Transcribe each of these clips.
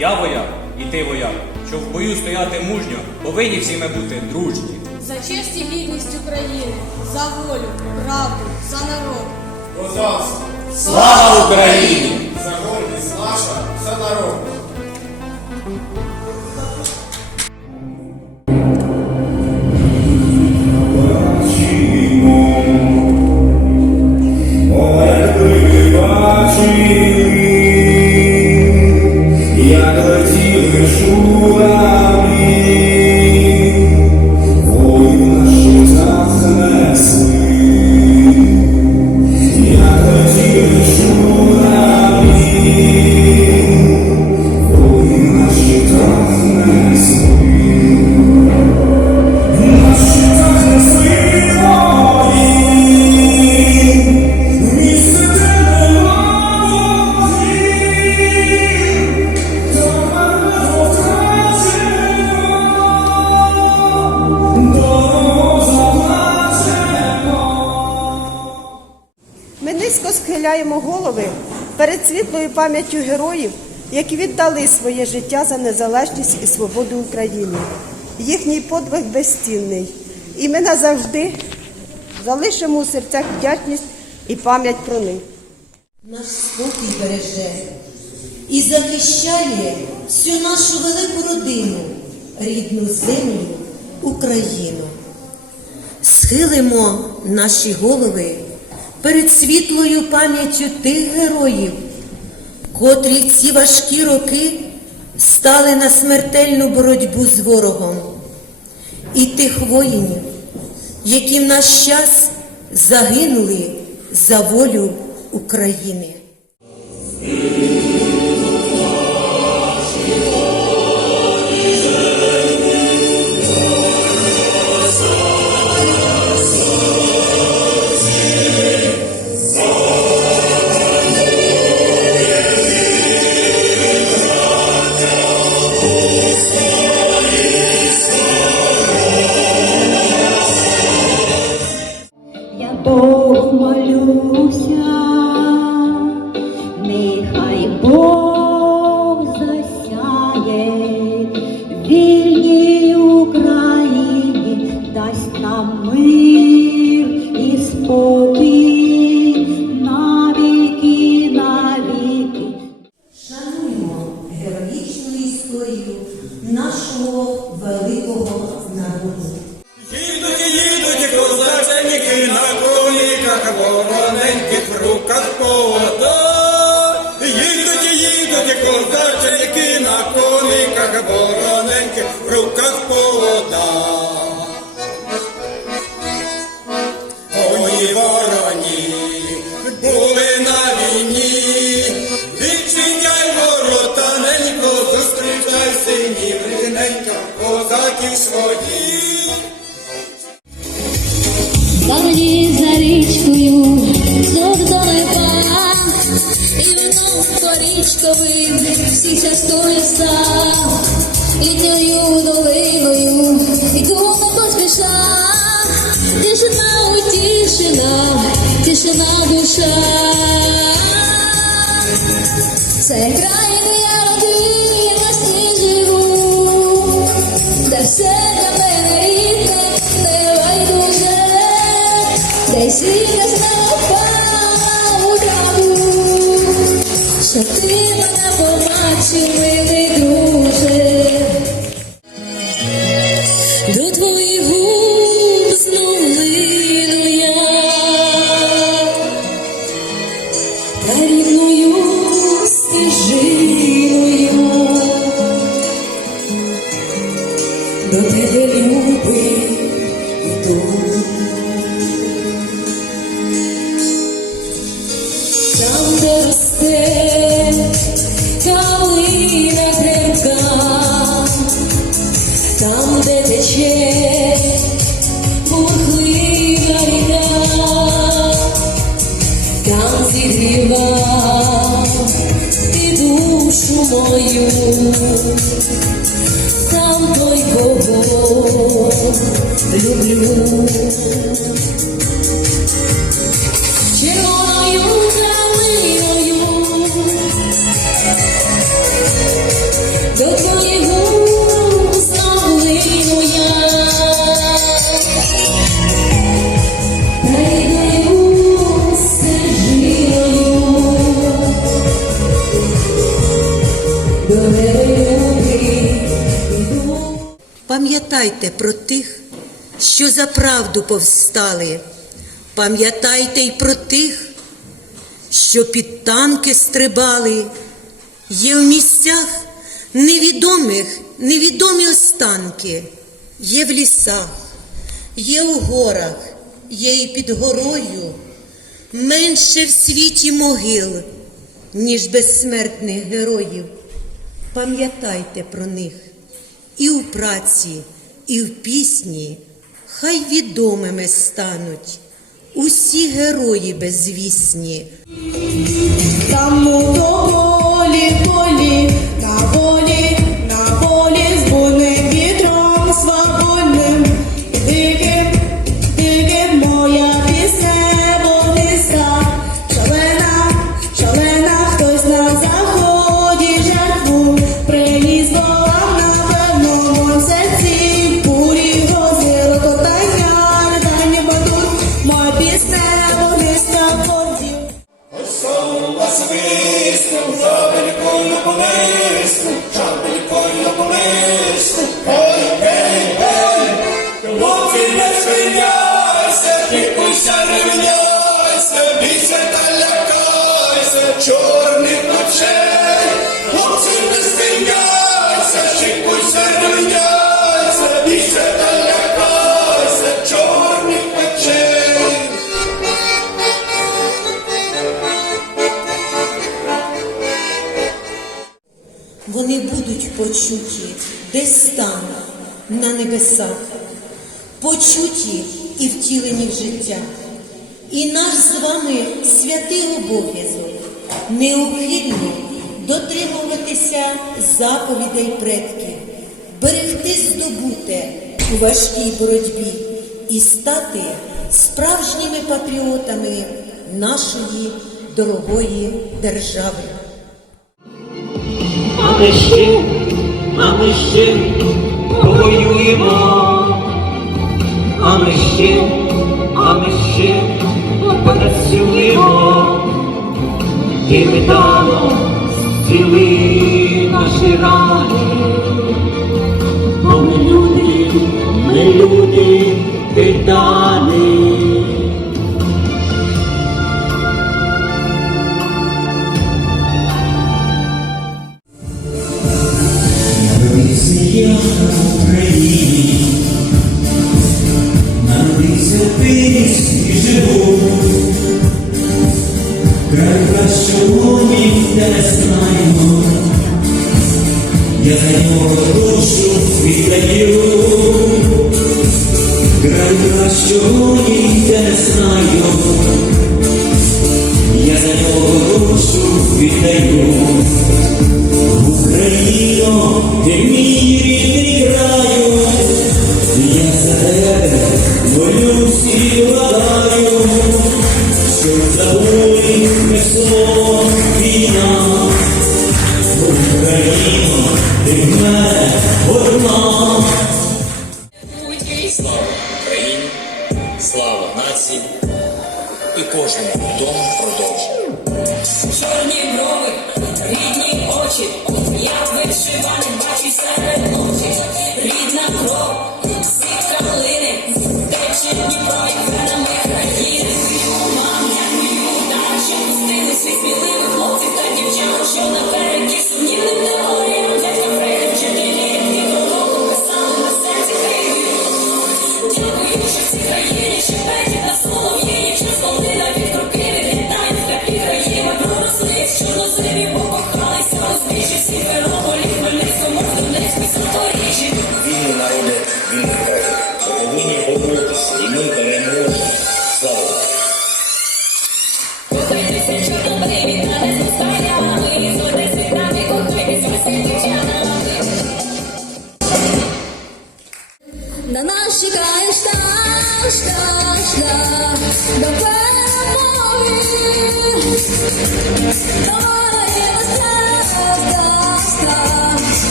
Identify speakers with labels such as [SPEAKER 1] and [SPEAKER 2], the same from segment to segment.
[SPEAKER 1] я вояк, і ти вояк. Щоб в бою стояти мужньо, повинні всі ми бути дружні.
[SPEAKER 2] За честь і гідність України, за волю, правду, за народ.
[SPEAKER 3] Козацтво,
[SPEAKER 1] Слава Україні!
[SPEAKER 3] за гордість наша, за народ.
[SPEAKER 4] Пам'яттю героїв, які віддали своє життя за незалежність і свободу України. Їхній подвиг безцінний. І ми назавжди залишимо у серцях вдячність і пам'ять про них.
[SPEAKER 5] наш спокій береже і захищає всю нашу велику родину, рідну землю, Україну. Схилимо наші голови перед світлою пам'яттю тих героїв, котрі в ці важкі роки стали на смертельну боротьбу з ворогом, і тих воїнів, які в наш час загинули за волю України.
[SPEAKER 6] Нам мир і спокій на віки, на віки.
[SPEAKER 5] Шануємо героїчну історію нашого великого народу.
[SPEAKER 7] Їдуть, їдуть козаченьки на кониках, вороненьких в руках повода. Їдуть, їдуть козаченьки на кониках, вороненьких в руках повода.
[SPEAKER 8] Павлі за річкою знов далека, і вином порічковим всіся століса, і тією долиною йду не поспіша, тишина утішена, тишина душа. Це край, там зігрівав ти душу мою, сам той, кого люблю. Червоною
[SPEAKER 5] Пам'ятайте про тих, що за правду повстали. Пам'ятайте й про тих, що під танки стрибали. Є в місцях невідомих, невідомі останки. Є в лісах, є у горах, є і під горою. Менше в світі могил, ніж безсмертних героїв. Пам'ятайте про них і у праці, і в пісні, хай відомими стануть усі герої безвісні.
[SPEAKER 2] Там у полі,
[SPEAKER 5] почуті десь там, на небесах, почуті і втілені в життя. І наш з вами святий обов'язок необхідно дотримуватися заповідей предків, берегти здобуте у важкій боротьбі і стати справжніми патріотами нашої дорогої держави.
[SPEAKER 9] А ми ще, повоюємо, а ми ще, а ми ще попрацюємо, і металом зціли наші рани. Бо ми люди, ми люди віддані.
[SPEAKER 8] Слава нації і кожному вдома продовжує.
[SPEAKER 5] worship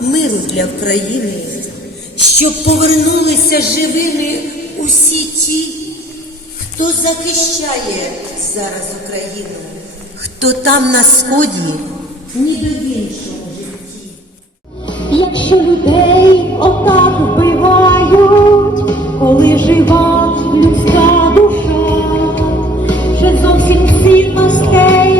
[SPEAKER 5] миру для України, щоб повернулися живими усі ті, хто захищає зараз Україну, хто там на сході, ніби в іншому житті.
[SPEAKER 6] Якщо людей отак вбивають, коли жива людська душа, вже зовсім цінностей немає,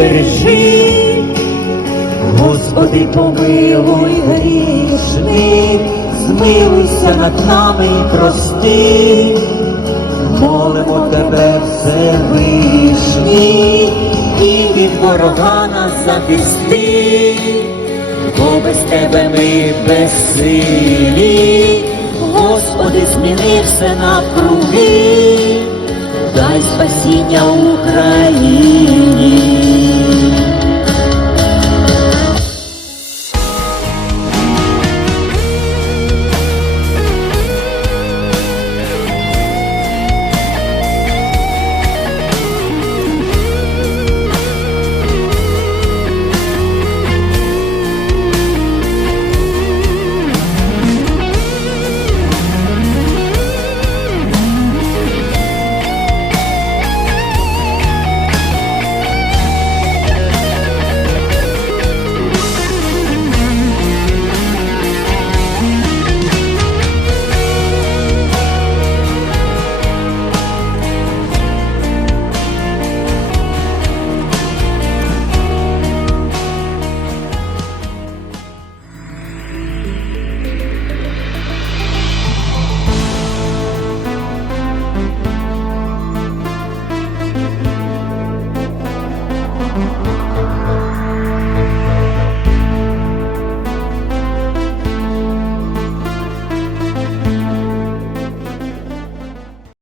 [SPEAKER 6] Збережи. Господи, помилуй грішних, змилуйся над нами і прости. Молимо тебе, Всевишній, і від ворога нас захисти, бо без тебе ми безсилі. Господи, зміни все навкруги, дай спасіння Україні.